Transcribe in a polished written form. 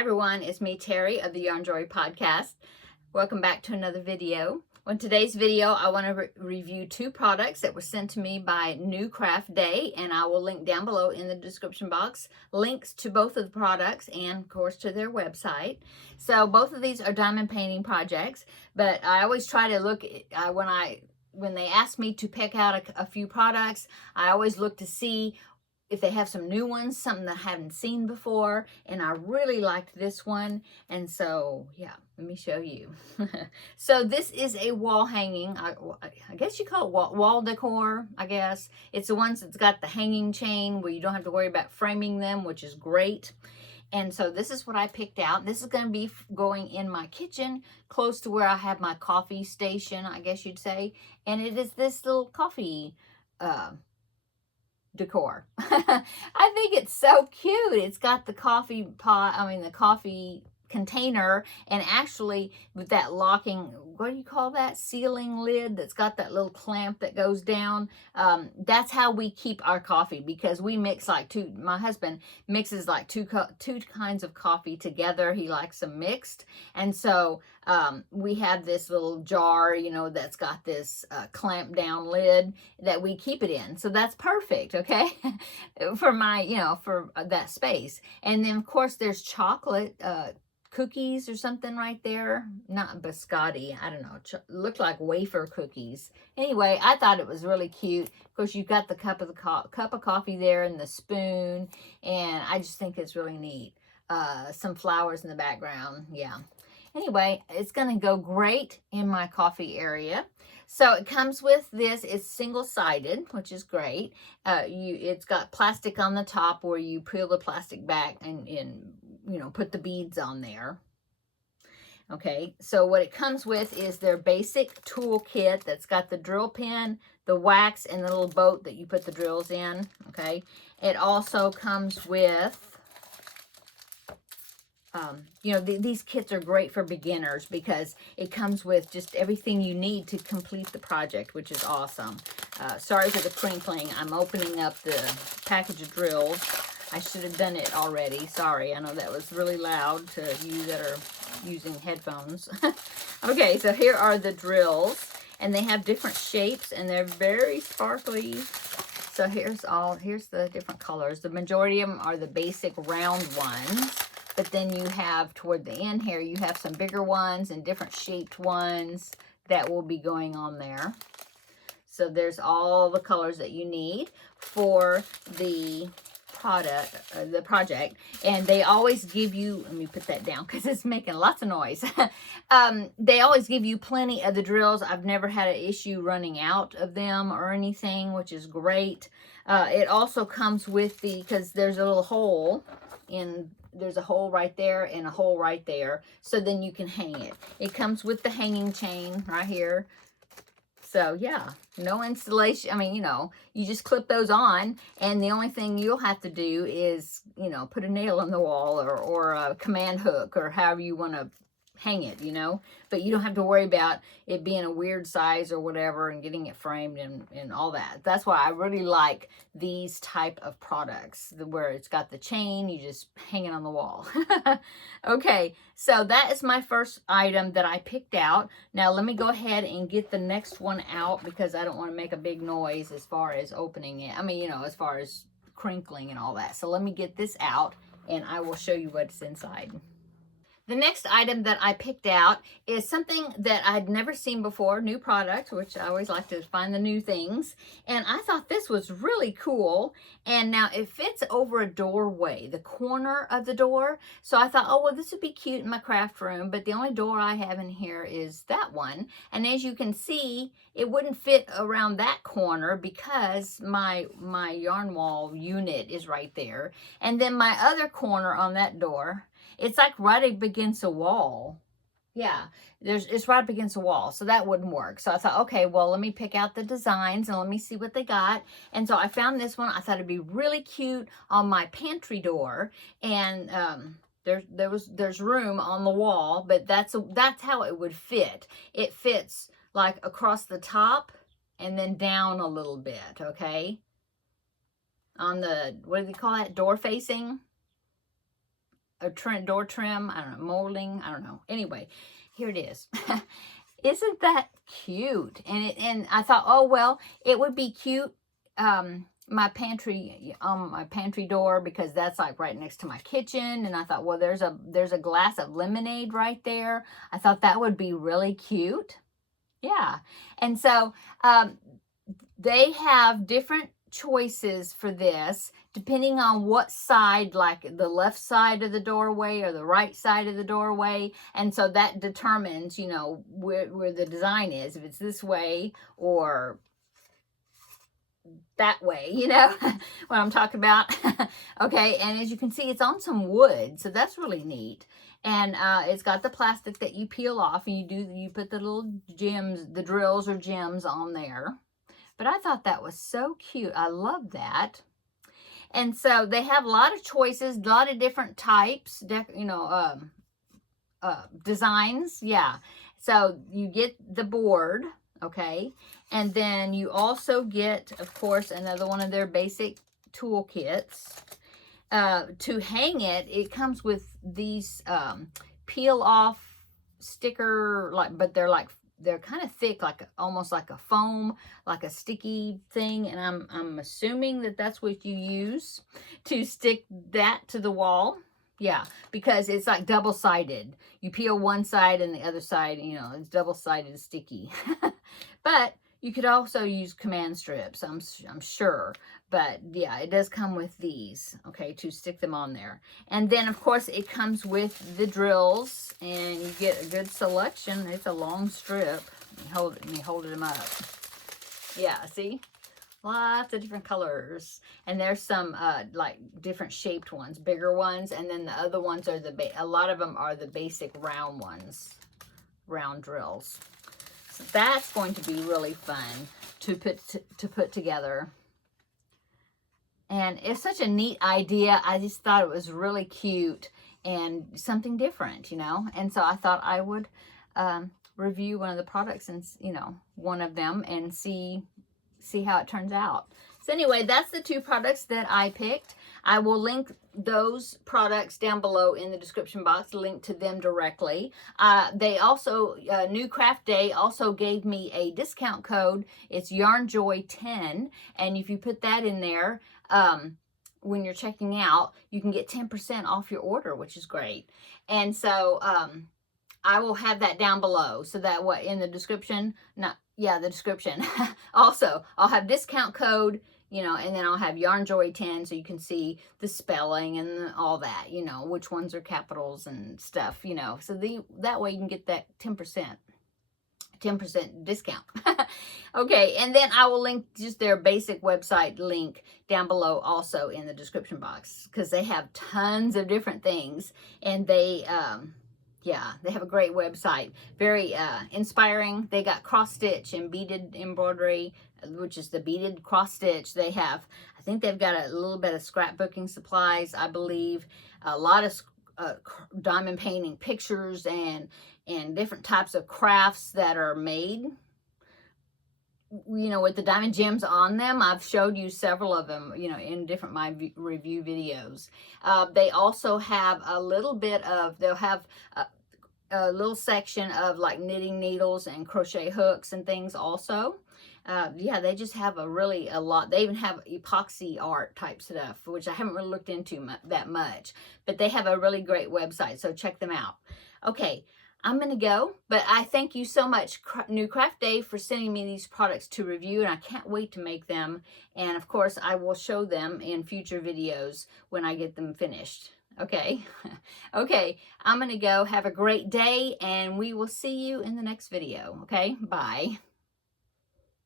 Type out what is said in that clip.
Hi everyone, it's me Terry of the Yarn Joy podcast. Welcome back to another video. On today's video, I want to review two products that were sent to me by newcraftday, and I will link down below in the description box links to both of the products and of course to their website. So both of these are diamond painting projects, but I always try to look when they ask me to pick out a few products, I always look to see if they have some new ones, something that I haven't seen before, and I really liked this one, and so yeah, let me show you. So this is a wall hanging, I guess you call it wall decor, I guess. It's the ones that's got the hanging chain where you don't have to worry about framing them, which is great. And so this is what I picked out. This is going to be going in my kitchen, close to where I have my coffee station, I guess you'd say, and it is this little coffee decor. I think it's so cute. It's got the coffee pot, the coffee container, and actually with that locking, what do you call that, sealing lid that's got that little clamp that goes down. That's how we keep our coffee, because we mix like my husband mixes like two kinds of coffee together. He likes them mixed, and so we have this little jar, that's got this clamp down lid that we keep it in. So that's perfect, okay, for my, for that space. And then of course there's chocolate cookies or something right there. Not biscotti, I don't know, looked like wafer cookies. Anyway, I thought it was really cute. Of course, you've got the cup of coffee there and the spoon, and I just think it's really neat. Some flowers in the background, yeah. Anyway, it's going to go great in my coffee area. So it comes with this. It's single-sided, which is great. It's got plastic on the top where you peel the plastic back and put the beads on there. Okay, so what it comes with is their basic tool kit that's got the drill pen, the wax, and the little boat that you put the drills in. Okay, it also comes with these kits are great for beginners because it comes with just everything you need to complete the project, which is awesome. Sorry for the crinkling. I'm opening up the package of drills. I should have done it already. Sorry, I know that was really loud to you that are using headphones. Okay, so here are the drills, and they have different shapes, and they're very sparkly. So here's the different colors. The majority of them are the basic round ones. But then you have, toward the end here, you have some bigger ones and different shaped ones that will be going on there. So there's all the colors that you need for the project. And they always give you, let me put that down because it's making lots of noise. They always give you plenty of the drills. I've never had an issue running out of them or anything, which is great. It also comes with because there's a little hole there's a hole right there and a hole right there, so then you can hang it. It comes with the hanging chain right here. So yeah, no installation. You just clip those on, and the only thing you'll have to do is, put a nail in the wall or a command hook or however you want to hang it, but you don't have to worry about it being a weird size or whatever and getting it framed and all that. That's why I really like these type of products where it's got the chain, you just hang it on the wall. Okay, so that is my first item that I picked out. Now let me go ahead and get the next one out because I don't want to make a big noise as far as opening it. As far as crinkling and all that. So let me get this out and I will show you what's inside. The next item that I picked out is something that I'd never seen before, new product, which I always like to find the new things. And I thought this was really cool. And now it fits over a doorway, the corner of the door. So I thought, oh, well, this would be cute in my craft room. But the only door I have in here is that one. And as you can see, it wouldn't fit around that corner because my yarn wall unit is right there. And then my other corner on that door, it's like right up against a wall. Yeah, it's right up against a wall, so that wouldn't work. So I thought, okay, well, let me pick out the designs and let me see what they got. And so I found this one. I thought it'd be really cute on my pantry door. And there's room on the wall, but that's how it would fit. It fits like across the top and then down a little bit, okay? On the, what do they call that, door facing? door trim, I don't know, molding, I don't know. Anyway, here it is. Isn't that cute? And I thought, oh, well, it would be cute, my pantry door, because that's like right next to my kitchen. And I thought, well, there's a glass of lemonade right there. I thought that would be really cute. Yeah. And so they have different choices for this depending on what side, like the left side of the doorway or the right side of the doorway. And so that determines, you know, where the design is, if it's this way or that way, you know what I'm talking about. Okay, and as you can see, it's on some wood, so that's really neat. And it's got the plastic that you peel off, and you put the little gems, the drills or gems on there. But I thought that was so cute. I love that. And so they have a lot of choices, a lot of different types, designs. Yeah. So you get the board, okay? And then you also get, of course, another one of their basic toolkits. To hang it, it comes with these peel off sticker, but they're kind of thick, like almost like a foam, like a sticky thing. And I'm assuming that that's what you use to stick that to the wall. Yeah, because it's like double-sided. You peel one side and the other side, you know, it's double-sided sticky. But you could also use command strips, I'm sure. But yeah, it does come with these, okay, to stick them on there. And then, of course, it comes with the drills, and you get a good selection. It's a long strip. Let me hold them up. Yeah, see? Lots of different colors. And there's some like different shaped ones, bigger ones, and then the other ones are a lot of them are the basic round ones, round drills. So that's going to be really fun to put together. And it's such a neat idea. I just thought it was really cute and something different, you know. And so I thought I would review one of the products, and you know, one of them, and see how it turns out. So anyway, that's the two products that I picked. I will link those products down below in the description box, link to them directly. They also, New Craft Day also gave me a discount code. It's YarnJoy10, and if you put that in there, when you're checking out, you can get 10% off your order, which is great. And so I will have that down below, so that what in the description, the description. Also, I'll have discount code, you know, and then I'll have YarnJoy10, so you can see the spelling and all that, you know, which ones are capitals and stuff, you know. So that way you can get that 10% discount. Okay, and then I will link just their basic website link down below also in the description box, because they have tons of different things, and they have a great website. Very inspiring. They got cross stitch and beaded embroidery, which is the beaded cross stitch. They have, I think they've got a little bit of scrapbooking supplies, I believe, a lot of diamond painting pictures and different types of crafts that are made, you know, with the diamond gems on them. I've showed you several of them, you know, in different my review videos. They also have a little bit of, they'll have a little section of like knitting needles and crochet hooks and things also. Yeah, they just have a lot. They even have epoxy art type stuff, which I haven't really looked into that much, but they have a really great website, so check them out. Okay, I'm going to go, but I thank you so much, New Craft Day, for sending me these products to review, and I can't wait to make them. And of course, I will show them in future videos when I get them finished. Okay. Okay, I'm going to go. Have a great day, and we will see you in the next video. Okay, bye.